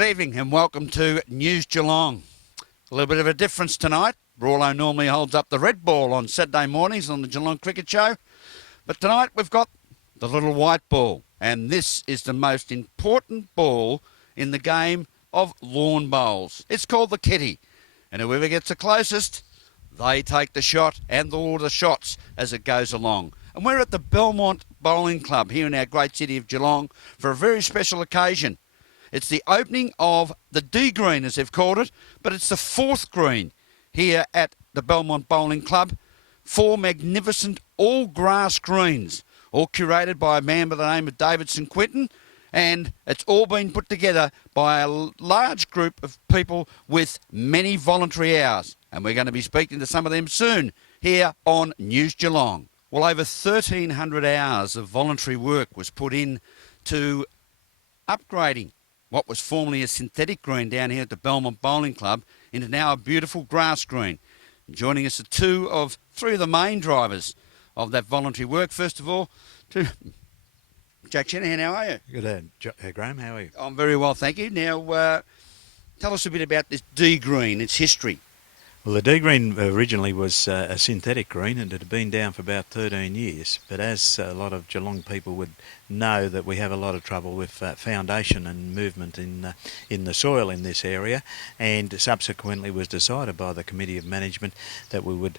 Good evening and welcome to News Geelong. A little bit of a difference tonight. Rawlo normally holds up the red ball on Saturday mornings on the Geelong Cricket Show. But tonight we've got the little white ball. And this is the most important ball in the game of lawn bowls. It's called the kitty. And whoever gets the closest, they take the shot and all the shots as it goes along. And we're at the Belmont Bowling Club here in our great city of Geelong for a very special occasion. It's the opening of the D green, as they've called it, but it's the fourth green here at the Belmont Bowling Club. 4 magnificent all-grass greens, all curated by a man by the name of David St Quintin, and it's all been put together by a large group of people with many voluntary hours. And we're going to be speaking to some of them soon here on News Geelong. Well, over 1,300 hours of voluntary work was put in to upgrading what was formerly a synthetic green down here at the Belmont Bowling Club into now a beautiful grass green. And joining us are 2 of 3 of the main drivers of that voluntary work. First of all, to Jack Shanahan, how are you? Good day, Graham, how are you? I'm very well, thank you. Now, tell us a bit about this D green, its history. Well, the D green originally was a synthetic green and it had been down for about 13 years. But as a lot of Geelong people would know, that we have a lot of trouble with foundation and movement in the soil in this area, and subsequently was decided by the Committee of Management that we would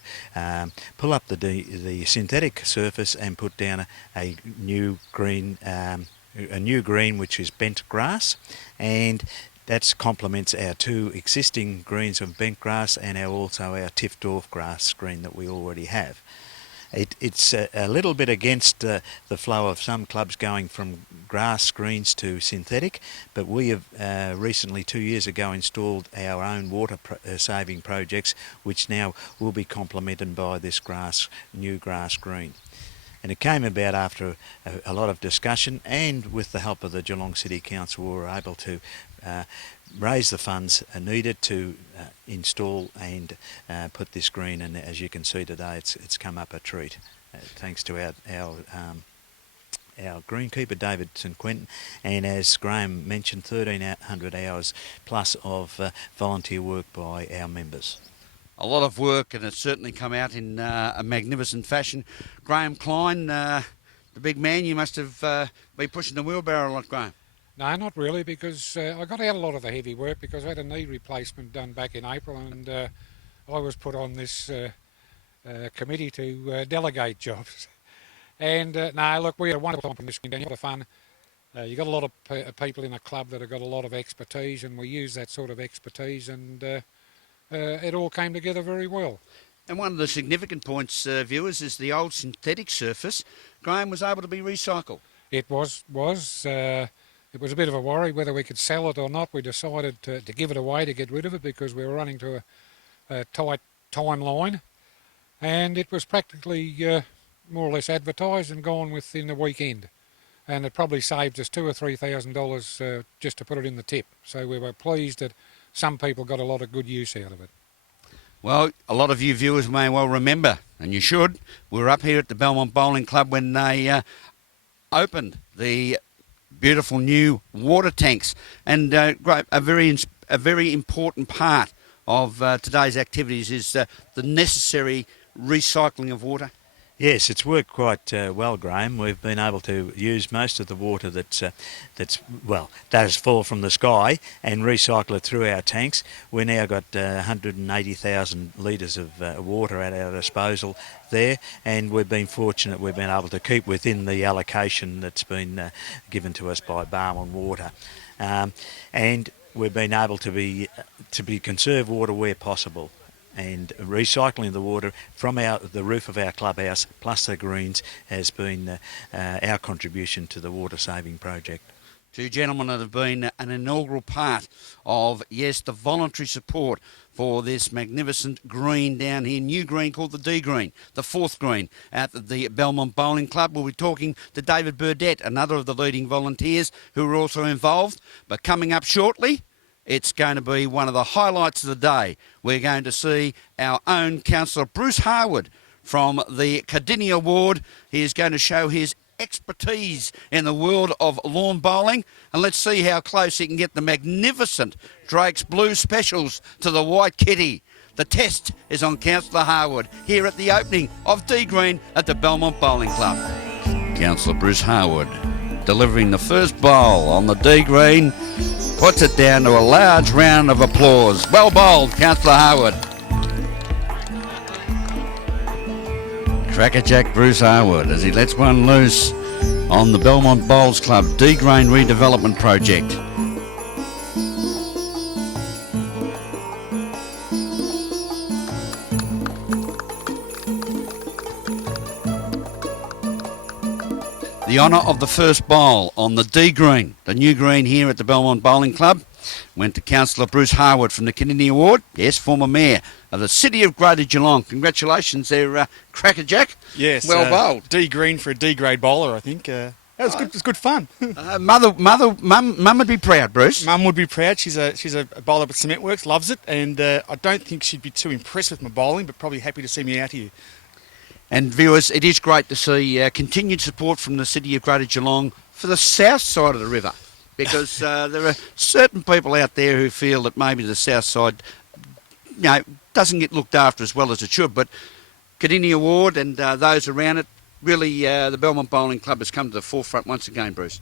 pull up the synthetic surface and put down a new green, which is bent grass, and that complements our 2 existing greens of bent grass and also our Tiff-Dorf grass green that we already have. It's a little bit against the flow of some clubs going from grass greens to synthetic, but we have recently, 2 years ago, installed our own water saving projects, which now will be complemented by this new grass green. And it came about after a lot of discussion, and with the help of the Geelong City Council, we were able to raise the funds needed to install and put this green. And as you can see today, it's come up a treat, thanks to our greenkeeper David St Quintin, and as Graham mentioned, 1,300 hours plus of volunteer work by our members. A lot of work, and it's certainly come out in a magnificent fashion. Graham Klein, the big man, you must have been pushing the wheelbarrow a lot, Graham. No, not really, because I got out a lot of the heavy work because I had a knee replacement done back in April, and I was put on this committee to delegate jobs. And no, look, we had a wonderful time from this weekend, a lot of fun. You got a lot of people in the club that have got a lot of expertise, and we use that sort of expertise, and it all came together very well. And one of the significant points, viewers, is the old synthetic surface, Graham, was able to be recycled. It was. It was a bit of a worry whether we could sell it or not. We decided to give it away, to get rid of it, because we were running to a tight timeline. And it was practically more or less advertised and gone within the weekend. And it probably saved us $2,000 or $3,000 just to put it in the tip. So we were pleased that some people got a lot of good use out of it. Well, a lot of you viewers may well remember, and you should, we were up here at the Belmont Bowling Club when they opened the beautiful new water tanks, and a very important part of today's activities is the necessary recycling of water. Yes, it's worked quite well, Graham. We've been able to use most of the water that has fallen from the sky and recycle it through our tanks. We've now got 180,000 litres of water at our disposal there, and we've been fortunate we've been able to keep within the allocation that's been given to us by Belmont Water. And we've been able to conserve water where possible. And recycling the water from the roof of our clubhouse plus the greens has been our contribution to the water saving project. 2 gentlemen that have been an inaugural part of, yes, the voluntary support for this magnificent green down here, new green called the D green, the 4th green at the Belmont Bowling Club. We'll be talking to David Burdett, another of the leading volunteers who are also involved. But coming up shortly, it's going to be one of the highlights of the day. We're going to see our own councillor Bruce Harwood from the Cardinia ward. He is going to show his expertise in the world of lawn bowling, and let's see how close he can get the magnificent Drake's Blue Specials to the white kitty. The test is on Councillor Harwood here at the opening of D Green at the Belmont Bowling Club. Councillor Bruce Harwood delivering the first bowl on the D Green, puts it down to a large round of applause. Well bowled, Councillor Harwood. Crackerjack Bruce Harwood as he lets one loose on the Belmont Bowls Club D Green redevelopment project. The honour of the first bowl on the D Green, the new green here at the Belmont Bowling Club, went to Councillor Bruce Harwood from the Kidney Award. Yes, former Mayor of the City of Greater Geelong. Congratulations there, Crackerjack. Yes. Well bowled. D Green for a D grade bowler, I think. That was good. It was good fun. Mum would be proud, Bruce. Mum would be proud. She's a bowler with Cement Works, loves it, and I don't think she'd be too impressed with my bowling, but probably happy to see me out here. And viewers, it is great to see continued support from the City of Greater Geelong for the south side of the river, because there are certain people out there who feel that maybe the south side, doesn't get looked after as well as it should. But Kidney Award and those around it, really, the Belmont Bowling Club has come to the forefront once again, Bruce.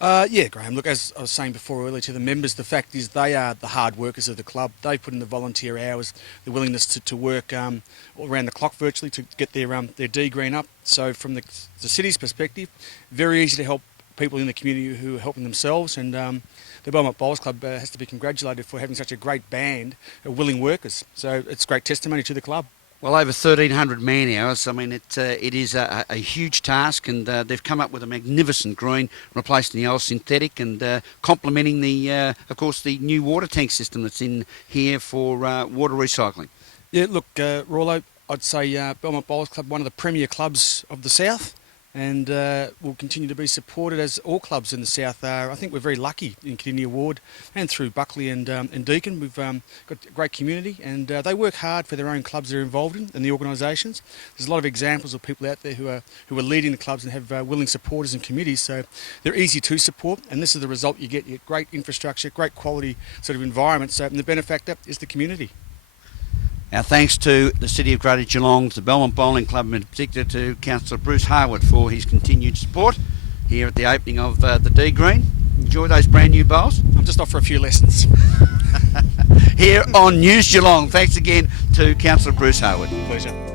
Yeah, Graham. Look, as I was saying before earlier to the members, the fact is they are the hard workers of the club. They put in the volunteer hours, the willingness to work all around the clock virtually to get their D Green up. So from the city's perspective, very easy to help people in the community who are helping themselves, and the Belmont Bowls Club has to be congratulated for having such a great band of willing workers. So it's great testimony to the club. Well, over 1,300 man-hours. I mean, it is a huge task, and they've come up with a magnificent green, replacing the old synthetic, and complementing of course, the new water tank system that's in here for water recycling. Yeah, look, Rollo, I'd say Belmont Bowls Club, one of the premier clubs of the south, and will continue to be supported as all clubs in the south are. I think we're very lucky in Kidney Award and through Buckley and Deakin. We've got a great community, and they work hard for their own clubs they're involved in and the organisations. There's a lot of examples of people out there who are leading the clubs and have willing supporters and committees, so they're easy to support, and this is the result you get. You get great infrastructure, great quality sort of environment, so and the benefactor is the community. Our thanks to the City of Greater Geelong, to the Belmont Bowling Club, and in particular to Councillor Bruce Harwood for his continued support here at the opening of the D Green. Enjoy those brand new bowls. I'm just off for a few lessons. Here on News Geelong. Thanks again to Councillor Bruce Harwood. Pleasure.